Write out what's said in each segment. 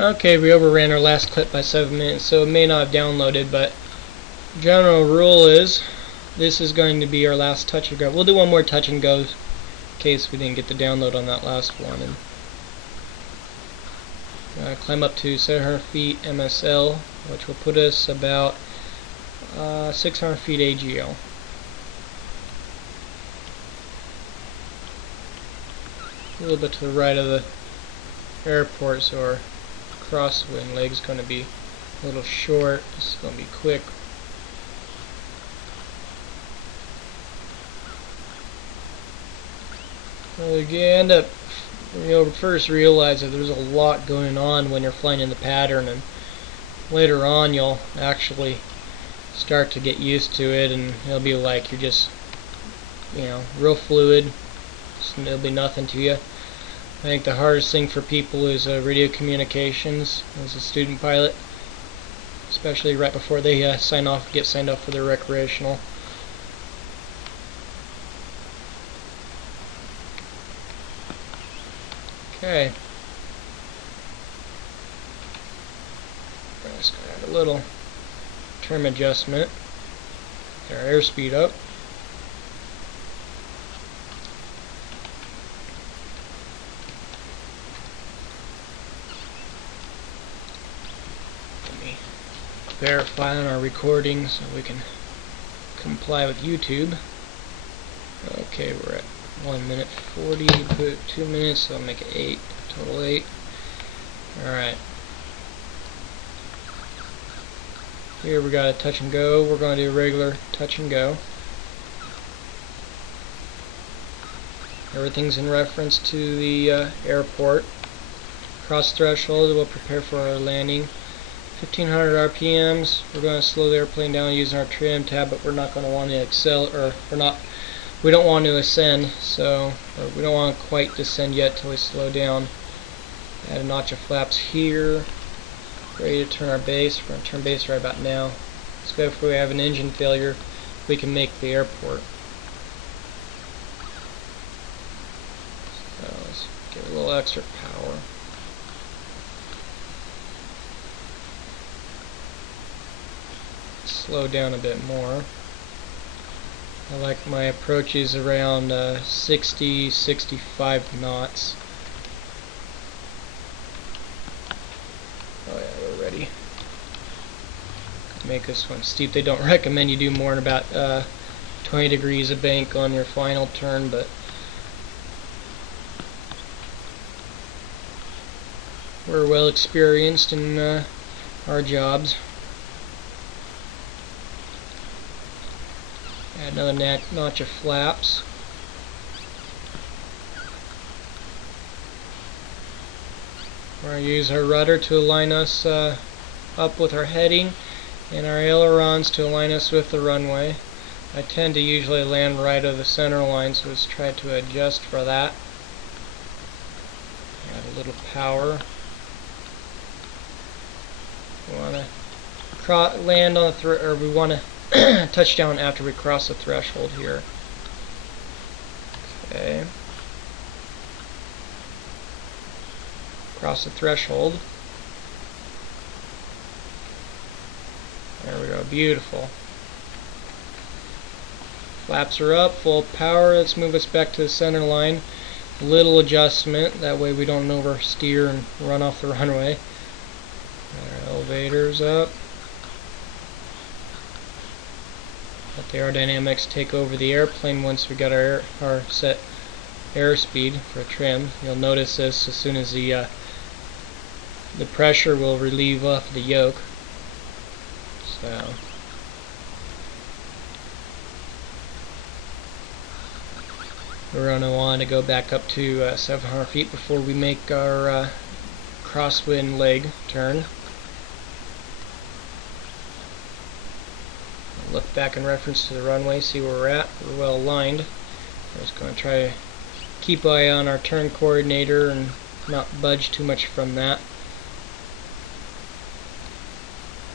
Okay, we overran our last clip by 7 minutes, so it may not have downloaded, but general rule is this is going to be our last touch and go. We'll do one more touch and go in case we didn't get the download on that last one. And climb up to 700 feet MSL, which will put us about 600 feet AGL. A little bit to the right of the airport, so our crosswind leg is going to be a little short. This is going to be quick. You end up, first realize that there's a lot going on when you're flying in the pattern, and later on you'll actually start to get used to it, and it'll be like you're just, real fluid. It'll be nothing to you. I think the hardest thing for people is radio communications as a student pilot, especially right before they get signed off for their recreational. Okay. Just going to add a little trim adjustment. Get our airspeed up. Verify on our recording so we can comply with YouTube. Okay, we're at 1 minute 40, put 2 minutes, so I'll make it 8, total 8. Alright. Here we got a touch and go. We're going to do a regular touch and go. Everything's in reference to the airport. Cross threshold, we'll prepare for our landing. 1500 RPMs. We're going to slow the airplane down using our trim tab, but we're not going to want to we don't want to ascend, so we don't want to quite descend yet till we slow down. Add a notch of flaps here. Ready to turn our base. We're going to turn base right about now. So if we have an engine failure, we can make the airport. So let's give it a little extra power. Slow down a bit more. I like my approaches around 60-65 knots. Oh yeah, we're ready. Make this one steep. They don't recommend you do more than about 20 degrees of bank on your final turn, but we're well experienced in our jobs. Add another notch of flaps. We're going to use our rudder to align us up with our heading, and our ailerons to align us with the runway. I tend to usually land right of the center line, so let's try to adjust for that. Add a little power. We want to land on the we want to touch down after we cross the threshold here. Okay. Cross the threshold. There we go. Beautiful. Flaps are up, full power. Let's move us back to the center line. Little adjustment, that way we don't oversteer and run off the runway. Our elevator's up. Let the aerodynamics take over the airplane once we got our set airspeed for trim. You'll notice this as soon as the pressure will relieve off the yoke. So we're going to want to go back up to 700 feet before we make our crosswind leg turn. Look back in reference to the runway, see where we're at. We're well aligned. We're just going to try to keep eye on our turn coordinator and not budge too much from that.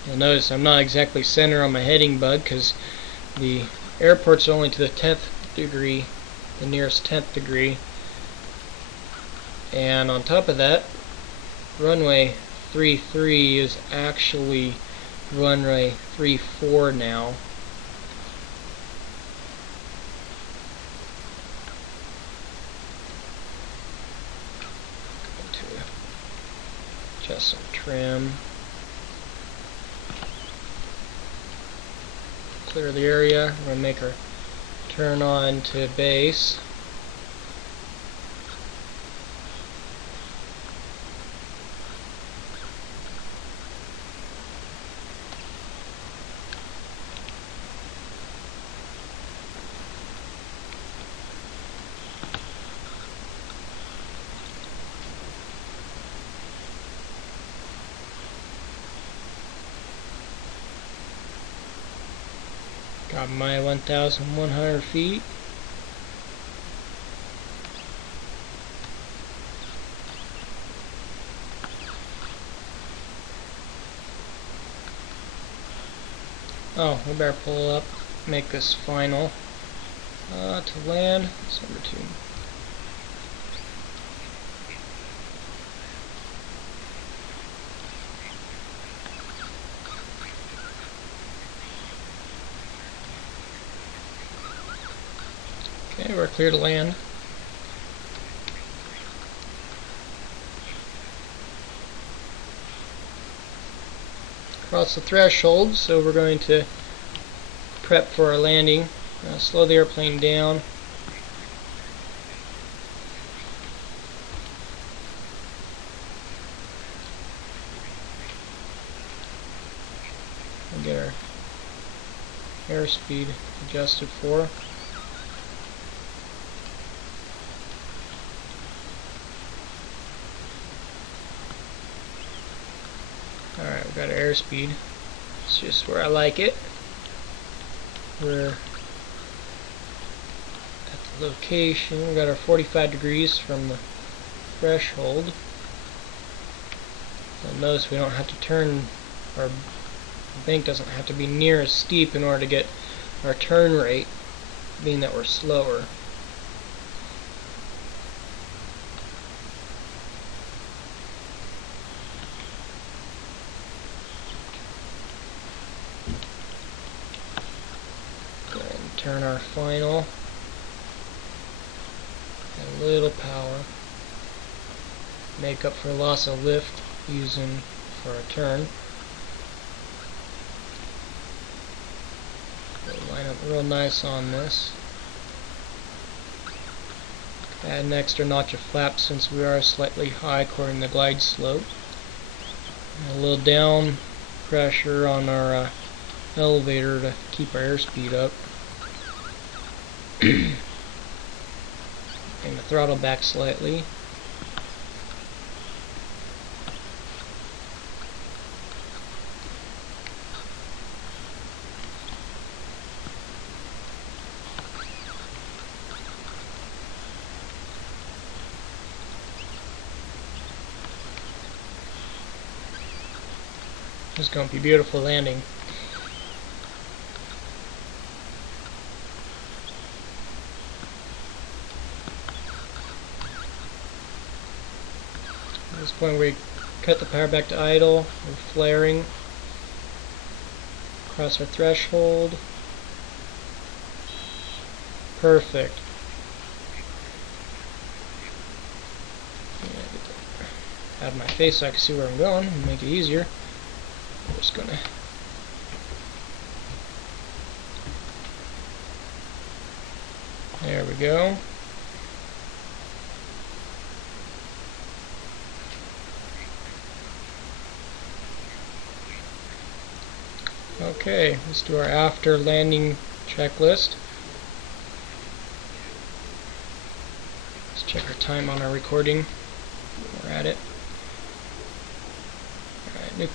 You'll notice I'm not exactly center on my heading bug because the airport's only to the 10th degree, the nearest 10th degree. And on top of that, runway 3.3 is actually runway 3.4 now. Adjust some trim. Clear the area. We're going to make our turn on to base. Got my 1,100 feet. Oh, we better pull up, make this final. To land, it's number 2. Okay, we're clear to land. Cross the threshold, so we're going to prep for our landing. Slow the airplane down. We'll get our airspeed adjusted for. Alright, we've got our airspeed. It's just where I like it. We're at the location. We've got our 45 degrees from the threshold. You'll notice we don't have to turn, our bank doesn't have to be near as steep in order to get our turn rate, being that we're slower. Turn our final, a little power, make up for loss of lift using for our turn. We'll line up real nice on this. Add an extra notch of flap since we are slightly high according to the glide slope. And a little down pressure on our elevator to keep our airspeed up. Bring the throttle back slightly. This is going to be a beautiful landing. At this point we cut the power back to idle, we're flaring, cross our threshold, perfect. Out of my face so I can see where I'm going and make it easier. I'm just gonna there we go. Okay, let's do our after landing checklist. Let's check our time on our recording. We're at it. Alright, new clip.